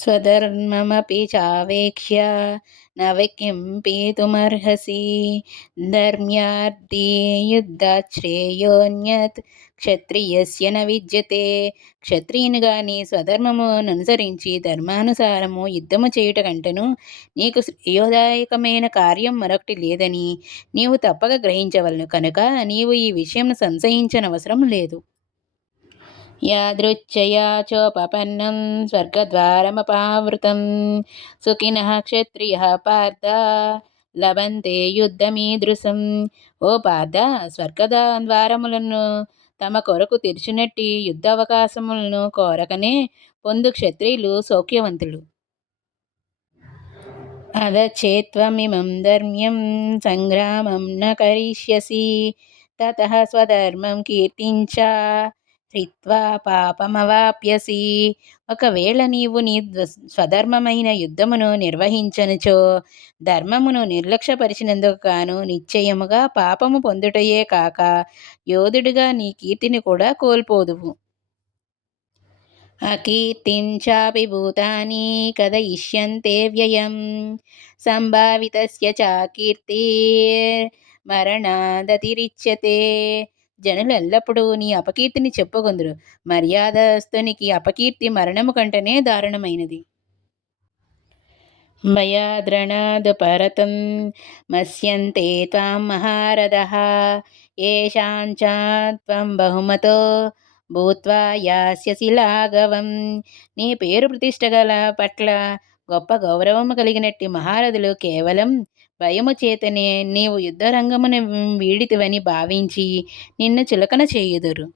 స్వధర్మమపి చావేక్ష్య నవ కిం పీతుమర్హసి ధర్మ్యార్థే యుద్ధాత్ శ్రేయోన్యత్ క్షత్రియస్య న విద్యతే. క్షత్రియుని గాని స్వధర్మమును అనుసరించి ధర్మానుసారము యుద్ధము చేయుట కంటెను నీకు శ్రేయోదాయకమైన కార్యం మరొకటి లేదని నీవు తప్పక గ్రహించవలను. కనుక నీవు ఈ విషయం సంశయించనవసరం లేదు. యాదృచ్ఛయా చోపపన్నం స్వర్గద్వారమపావృతం సుఖినః క్షత్రియః పార్థ లభంతే యుద్ధమీదృశం. ఓ పార్థ, స్వర్గద్వారములను తమ కొరకు తెరిచినట్టి యుద్ధావకాశములను కోరకనే పొందు క్షత్రియులు సౌఖ్యవంతులు. అదచేత్త్వమిమం ధర్మ్యం సంగ్రామం న కరిష్యసి తతః స్వధర్మం కీర్తించ హృత్వా పాపమవాప్యసి. ఒకవేళ నీవు నీ స్వధర్మమైన యుద్ధమును నిర్వహించనుచో ధర్మమును నిర్లక్ష్యపరిచినందుకు కాను నిశ్చయముగా పాపము పొందుటయే కాక యోధుడిగా నీ కీర్తిని కూడా కోల్పోదువు. అకీర్తిం చాపి భూతాని కథయిష్యంతే వ్యయం సంభావితస్య చ కీర్తిర్మరణాదతిరిచ్యతే. జనులు ఎల్లప్పుడూ నీ అపకీర్తిని చెప్పుకొందురు. మర్యాదస్తునికి అపకీర్తి మరణము కంటేనే దారుణమైనది. భయాద్రణాద్ పరతం మస్యంతే త్వాం మహారథః ఏషాంచ త్వం బహుమతో భూత్వా యాస్యసి లాఘవం. నీ పేరు ప్రతిష్టగల పట్ల గొప్ప గౌరవము కలిగినట్టి మహారథులు కేవలం భయము చేతనే నీవు యుద్ధరంగమును వీడితివని భావించి నిన్ను చులకన చేయుదురు.